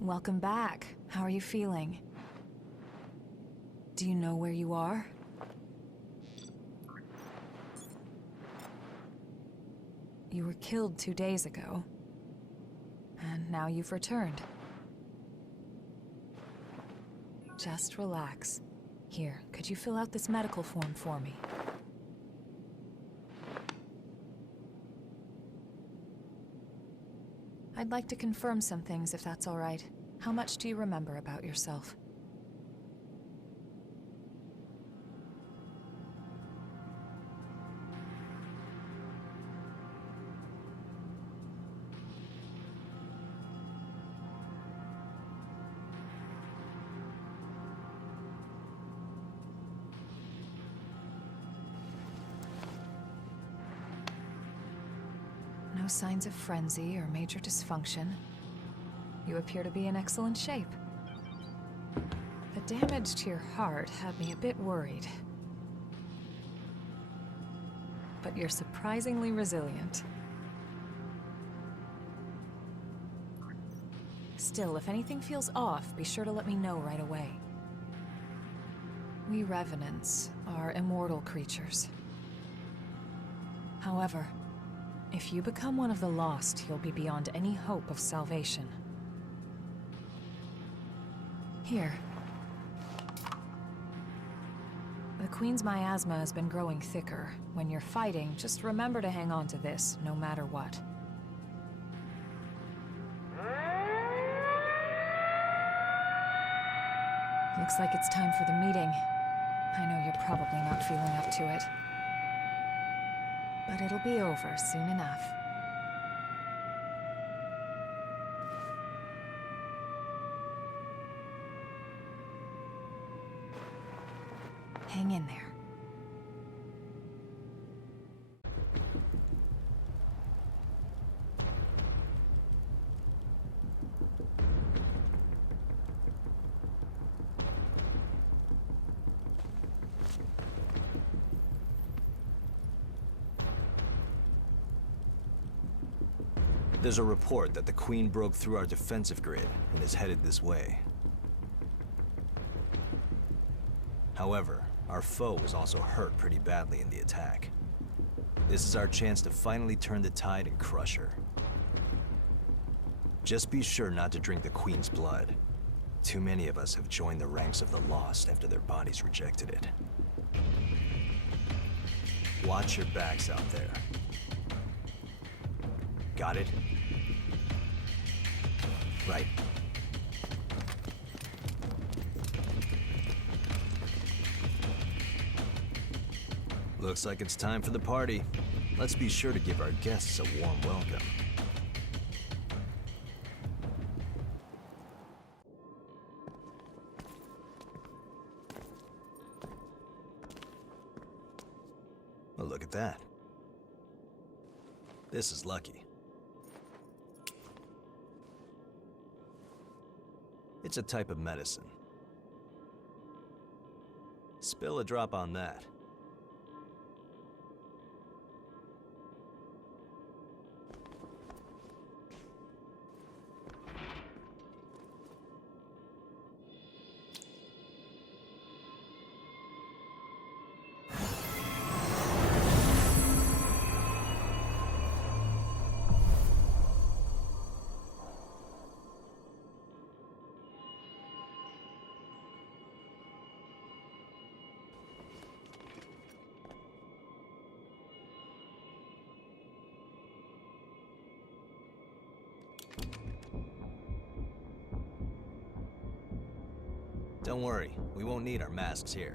Welcome back. How are you feeling? Do you know where you are? You were killed 2 days ago. And now you've returned. Just relax. Here, could you fill out this medical form for me? I'd like to confirm some things, if that's all right. How much do you remember about yourself? No signs of frenzy or major dysfunction. You appear to be in excellent shape. The damage to your heart had me a bit worried. But you're surprisingly resilient. Still, if anything feels off, be sure to let me know right away. We Revenants are immortal creatures. However, if you become one of the lost, you'll be beyond any hope of salvation. Here. The Queen's miasma has been growing thicker. When you're fighting, just remember to hang on to this, no matter what. Looks like it's time for the meeting. I know you're probably not feeling up to it. But it'll be over soon enough. Hang in there. There's a report that the Queen broke through our defensive grid and is headed this way. However, our foe was also hurt pretty badly in the attack. This is our chance to finally turn the tide and crush her. Just be sure not to drink the Queen's blood. Too many of us have joined the ranks of the lost after their bodies rejected it. Watch your backs out there. Got it? Right. Looks like it's time for the party. Let's be sure to give our guests a warm welcome. Well, look at that. This is lucky. It's a type of medicine. Spill a drop on that. Don't worry, we won't need our masks here.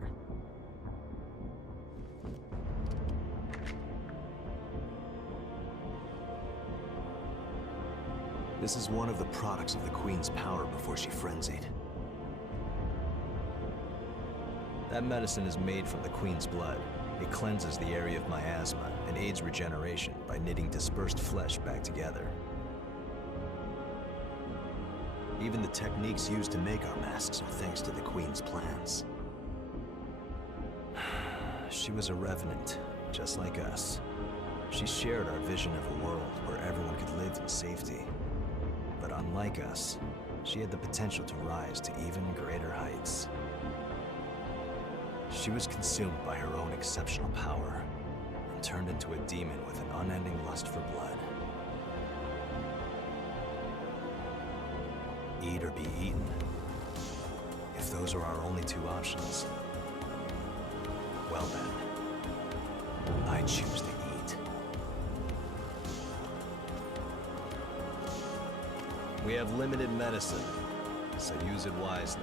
This is one of the products of the Queen's power before she frenzied. That medicine is made from the Queen's blood. It cleanses the area of miasma and aids regeneration by knitting dispersed flesh back together. Even the techniques used to make our masks are thanks to the Queen's plans. She was a revenant, just like us. She shared our vision of a world where everyone could live in safety. But unlike us, she had the potential to rise to even greater heights. She was consumed by her own exceptional power and turned into a demon with an unending lust for blood. Eat or be eaten. If those are our only two options, well then, I choose to eat. We have limited medicine, so use it wisely.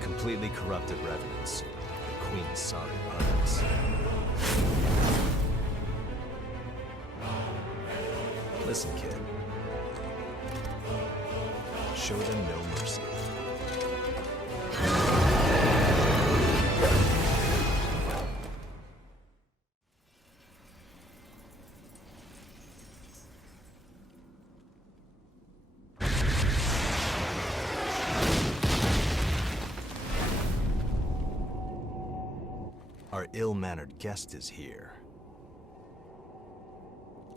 Completely corrupted revenants, the Queen's sorry puppets. Listen, kid. Show them no mercy. Our ill-mannered guest is here.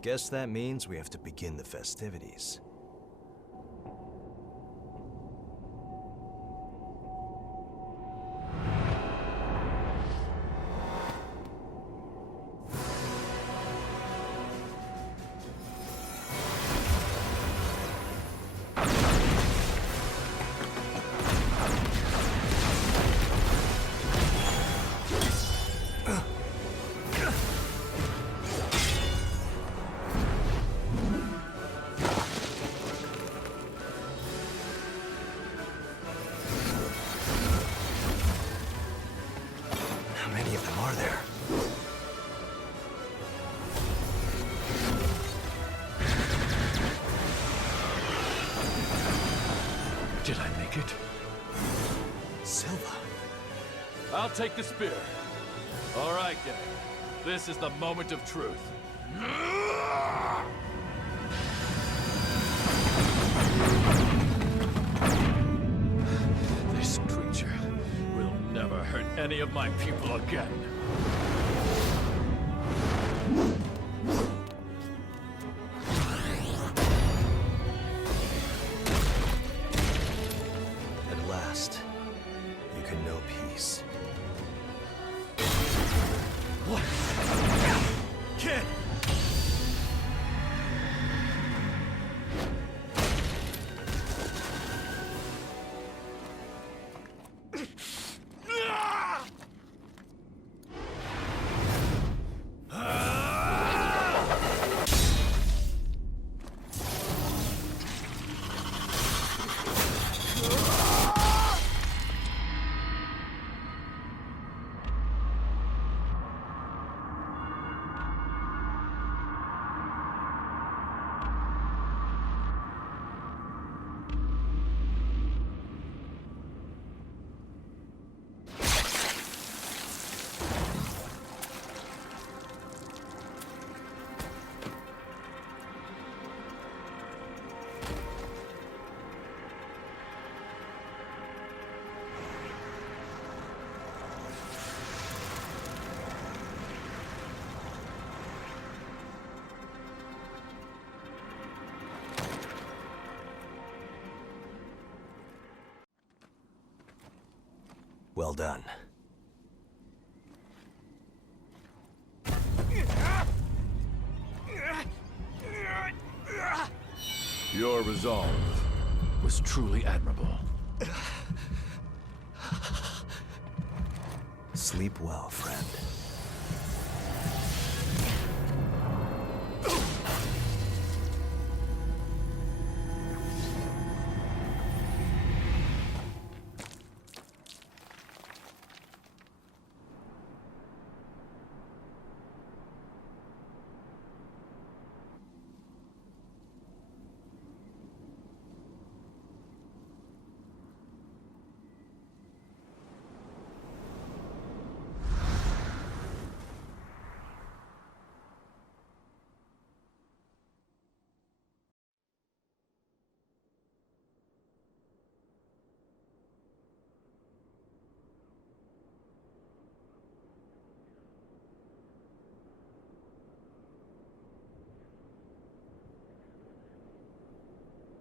Guess that means we have to begin the festivities. How many of them are there? Did I make it? Silva. I'll take the spear. All right, gang. This is the moment of truth. This creature will never hurt any of my people again. At last, you can know peace. What? Kid! Well done. Your resolve was truly admirable. Sleep well, friend.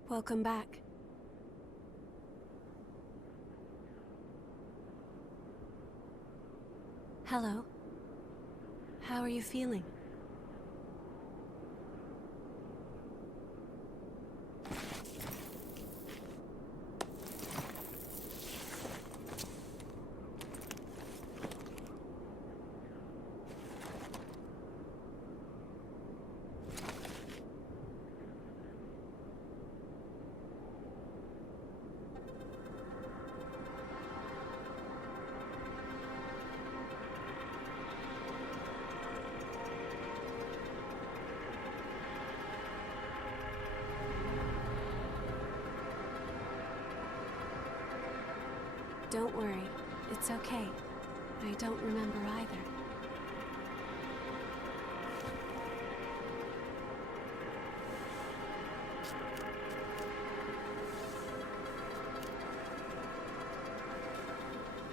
Welcome back. Hello. How are you feeling? Don't worry, it's okay. I don't remember either.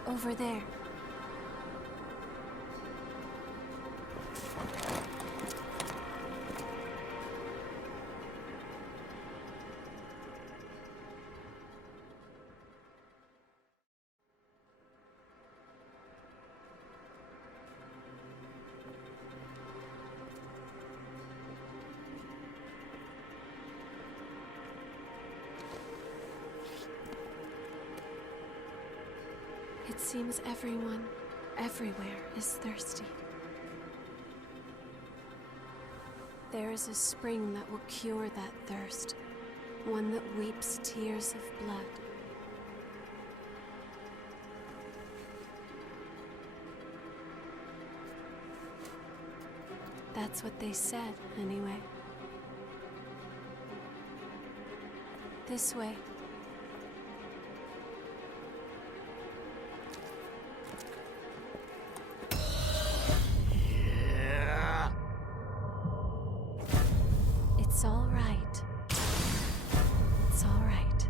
Over there. It seems everyone, everywhere, is thirsty. There is a spring that will cure that thirst, one that weeps tears of blood. That's what they said, anyway. This way. It's all right. It's all right.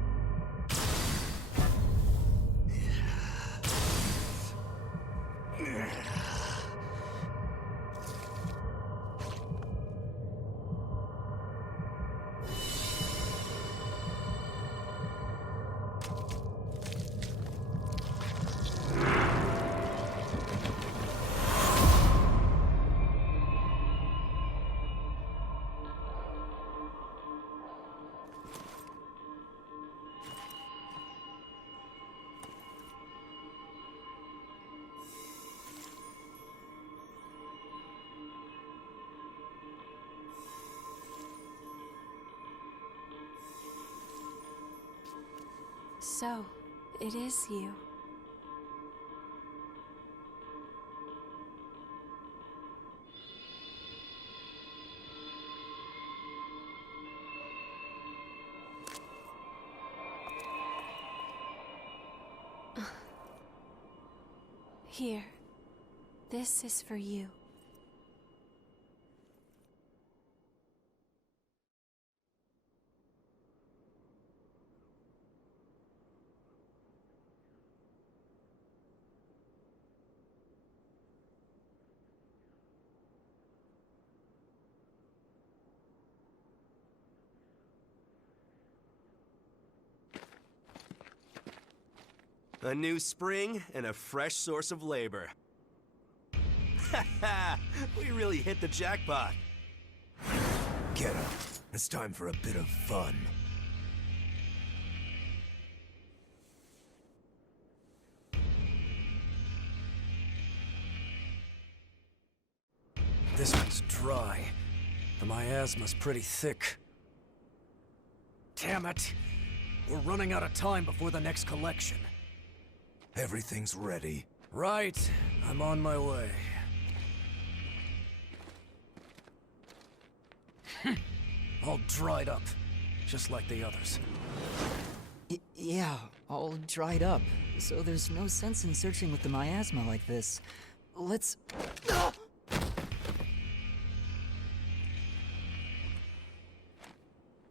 So, it is you. Here. This is for you. A new spring and a fresh source of labor. Ha ha! We really hit the jackpot. Get up. It's time for a bit of fun. This one's dry. The miasma's pretty thick. Damn it! We're running out of time before the next collection. Everything's ready. Right. I'm on my way. All dried up. Just like the others. Yeah, all dried up. So there's no sense in searching with the miasma like this. Let's...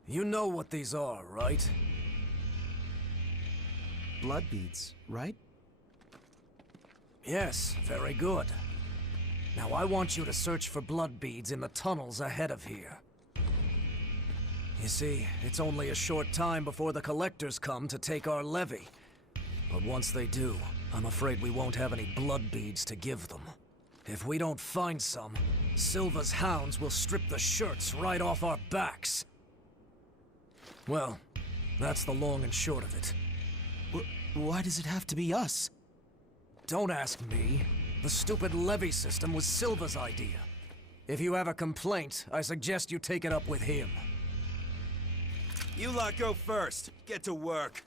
You know what these are, right? Blood beads, right? Yes, very good. Now I want you to search for blood beads in the tunnels ahead of here. You see, it's only a short time before the collectors come to take our levy. But once they do, I'm afraid we won't have any blood beads to give them. If we don't find some, Silva's hounds will strip the shirts right off our backs. Well, that's the long and short of it. Why does it have to be us? Don't ask me. The stupid levy system was Silva's idea. If you have a complaint, I suggest you take it up with him. You lot go first. Get to work.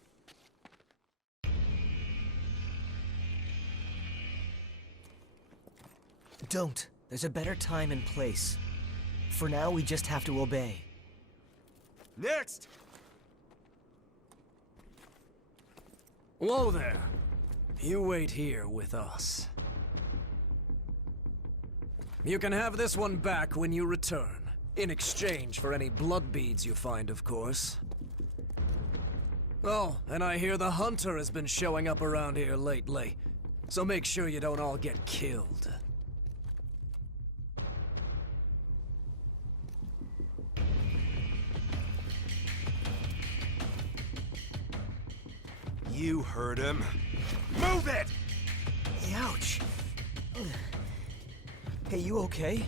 Don't. There's a better time and place. For now, we just have to obey. Next! Whoa there. You wait here with us. You can have this one back when you return. In exchange for any blood beads you find, of course. Oh, and I hear the hunter has been showing up around here lately. So make sure you don't all get killed. You heard him. Move it! Ouch! Hey, you okay?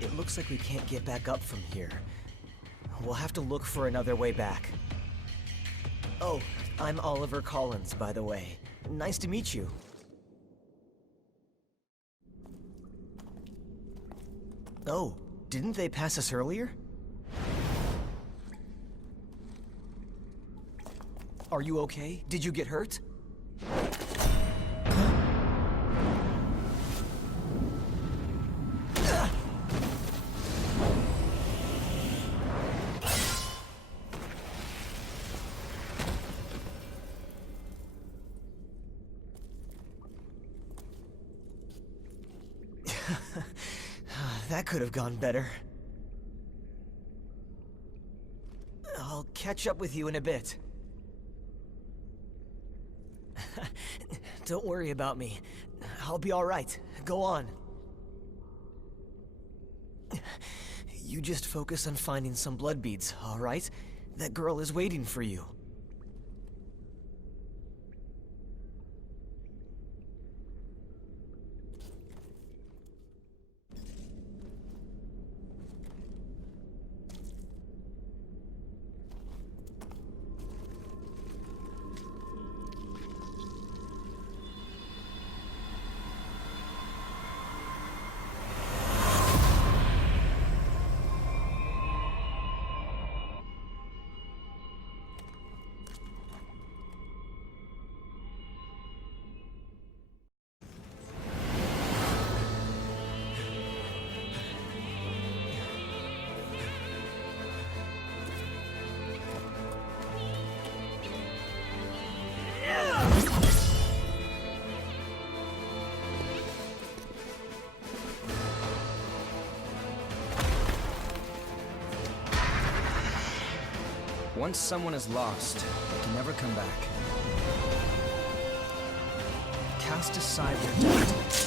It looks like we can't get back up from here. We'll have to look for another way back. Oh, I'm Oliver Collins, by the way. Nice to meet you. Oh, didn't they pass us earlier? Are you okay? Did you get hurt? That could have gone better. I'll catch up with you in a bit. Don't worry about me. I'll be all right. Go on. You just focus on finding some blood beads, all right? That girl is waiting for you. Once someone is lost, they can never come back. Cast aside their doubt.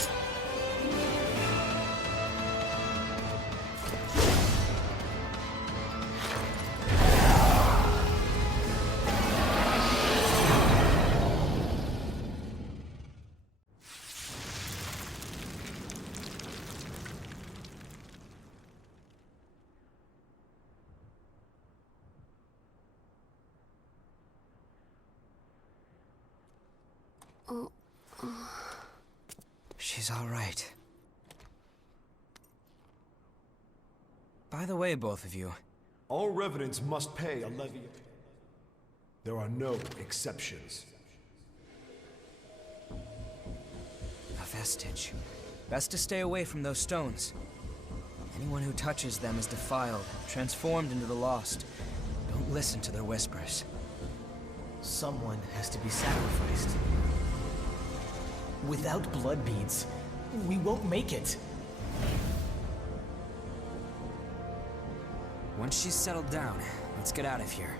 She's all right. By the way, both of you. All revenants must pay a levy. There are no exceptions. A vestige. Best to stay away from those stones. Anyone who touches them is defiled, transformed into the lost. Don't listen to their whispers. Someone has to be sacrificed. Without blood beads, we won't make it. Once she's settled down, let's get out of here.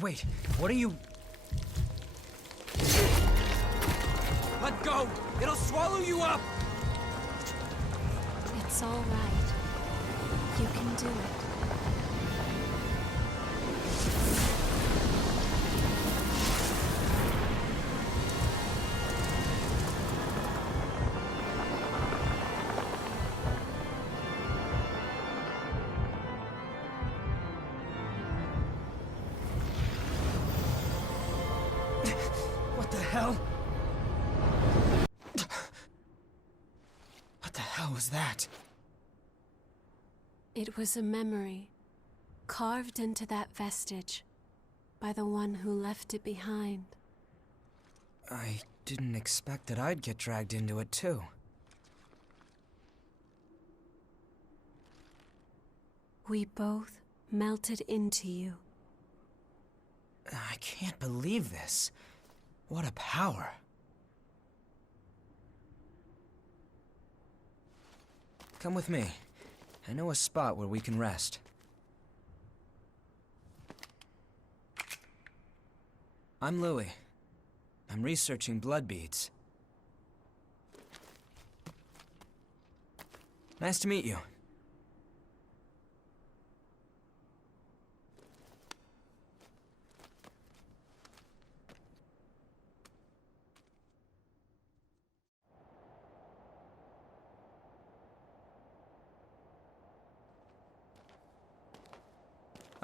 Wait, what are you... Let go! It'll swallow you up! It's all right. You can do it. What the hell? What the hell was that? It was a memory, carved into that vestige, by the one who left it behind. I didn't expect that I'd get dragged into it, too. We both melted into you. I can't believe this. What a power. Come with me. I know a spot where we can rest. I'm Louis. I'm researching blood beads. Nice to meet you.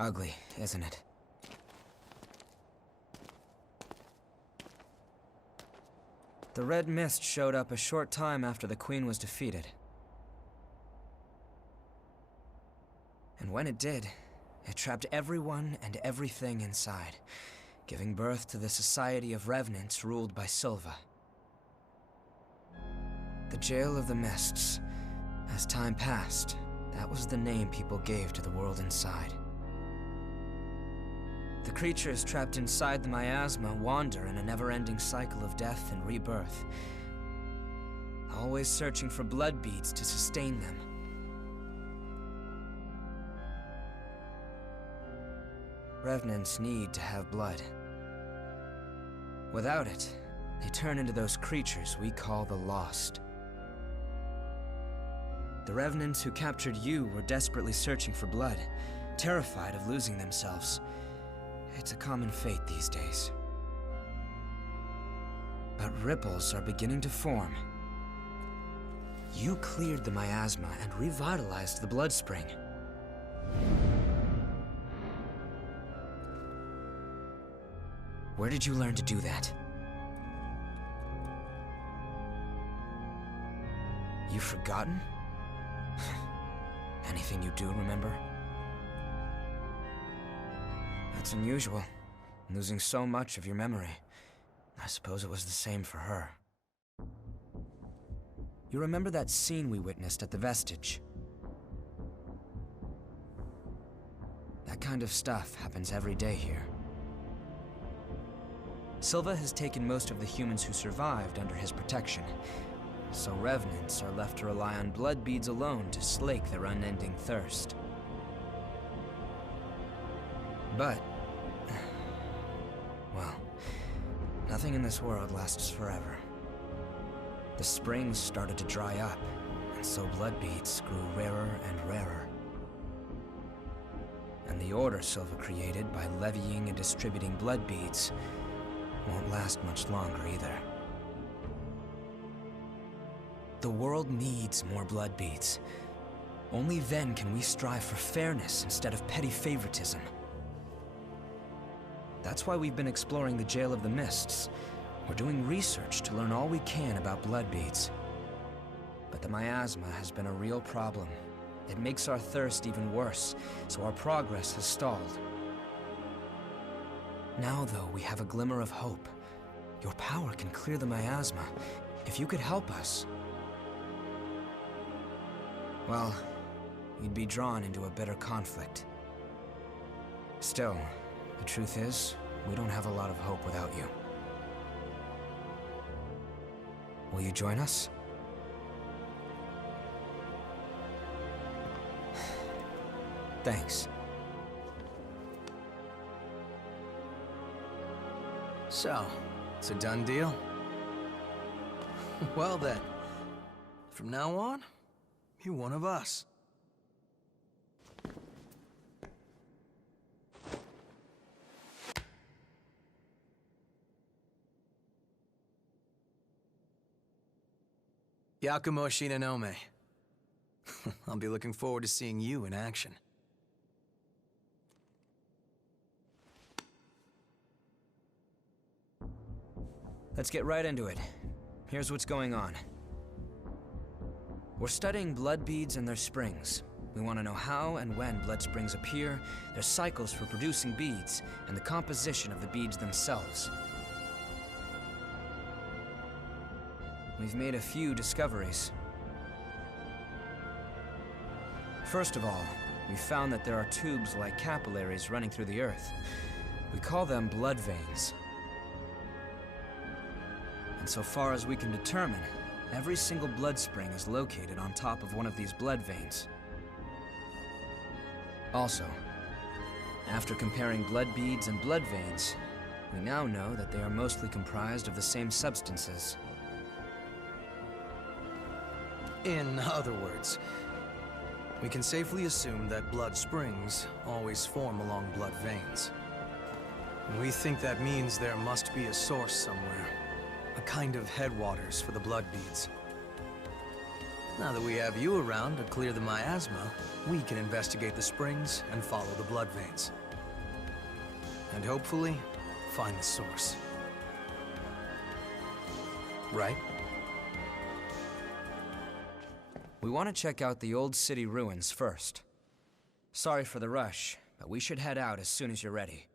Ugly, isn't it? The red mist showed up a short time after the Queen was defeated. And when it did, it trapped everyone and everything inside, giving birth to the Society of Revenants ruled by Silva. The Jail of the Mists. As time passed, that was the name people gave to the world inside. The creatures trapped inside the miasma wander in a never-ending cycle of death and rebirth, always searching for blood beads to sustain them. Revenants need to have blood. Without it, they turn into those creatures we call the Lost. The Revenants who captured you were desperately searching for blood, terrified of losing themselves. It's a common fate these days. But ripples are beginning to form. You cleared the miasma and revitalized the blood spring. Where did you learn to do that? You've forgotten? Anything you do remember? That's unusual, losing so much of your memory. I suppose it was the same for her. You remember that scene we witnessed at the Vestige? That kind of stuff happens every day here. Silva has taken most of the humans who survived under his protection, so Revenants are left to rely on blood beads alone to slake their unending thirst. But, well, nothing in this world lasts forever. The springs started to dry up, and so blood beads grew rarer and rarer. And the order Silva created by levying and distributing blood beads won't last much longer either. The world needs more blood beads. Only then can we strive for fairness instead of petty favoritism. That's why we've been exploring the Jail of the Mists. We're doing research to learn all we can about blood beads. But the miasma has been a real problem. It makes our thirst even worse, so our progress has stalled. Now, though, we have a glimmer of hope. Your power can clear the miasma. If you could help us, well, you'd be drawn into a bitter conflict. Still, the truth is, we don't have a lot of hope without you. Will you join us? Thanks. So, it's a done deal? Well then, from now on, you're one of us. Yakumo Shinonome. I'll be looking forward to seeing you in action. Let's get right into it. Here's what's going on. We're studying blood beads and their springs. We want to know how and when blood springs appear, their cycles for producing beads, and the composition of the beads themselves. We've made a few discoveries. First of all, we found that there are tubes like capillaries running through the earth. We call them blood veins. And so far as we can determine, every single blood spring is located on top of one of these blood veins. Also, after comparing blood beads and blood veins, we now know that they are mostly comprised of the same substances. In other words, we can safely assume that blood springs always form along blood veins. We think that means there must be a source somewhere, a kind of headwaters for the blood beads. Now that we have you around to clear the miasma, we can investigate the springs and follow the blood veins. And hopefully, find the source. Right? We want to check out the old city ruins first. Sorry for the rush, but we should head out as soon as you're ready.